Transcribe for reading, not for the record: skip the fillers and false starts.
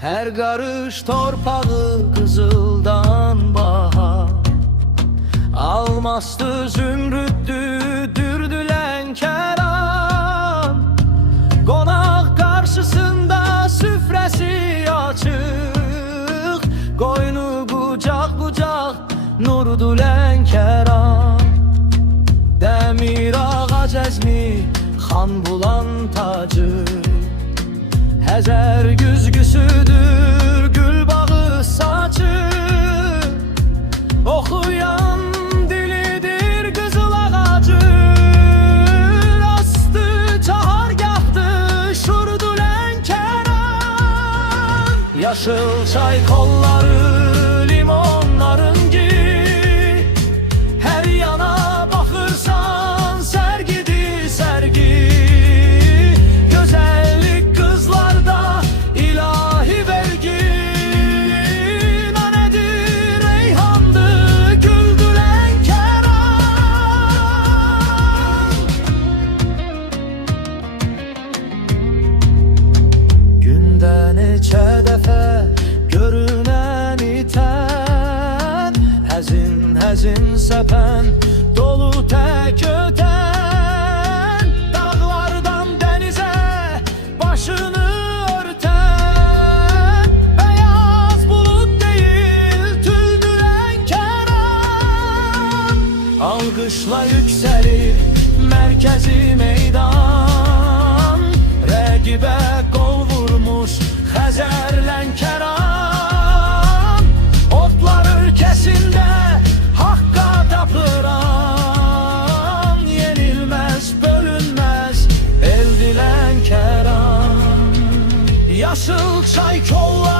Her karış torpağı kızıldan bahar, almastı zümrüttü dürdülen keram. Konak karşısında süfresi açık, koynu bucak bucak nurdülen keram. Demir ağac ezmi xan bulan tacı, Həzər güzgüsüdür gül bağı saçı. Oxuyan dilidir qızıl ağacı, astı çahargahdı şurdülen kəran. Yaşıl çay kolları limonların gibi, her yana baxırsan sergidir sergi. Neçə dəfə görünən itən, həzin səpən dolu tək ötən. Dağlardan dənizə başını örtən, beyaz bulut deyil tüldürən kəran. Alqışla yüksəlir mərkəzi meydan, rəqibə qol vurmuş Xəzər Lənkəran. Otlar ülkəsində haqqa tapıran, yenilməz, bölünməz eldi Lənkəran. Yaşıl çay kollar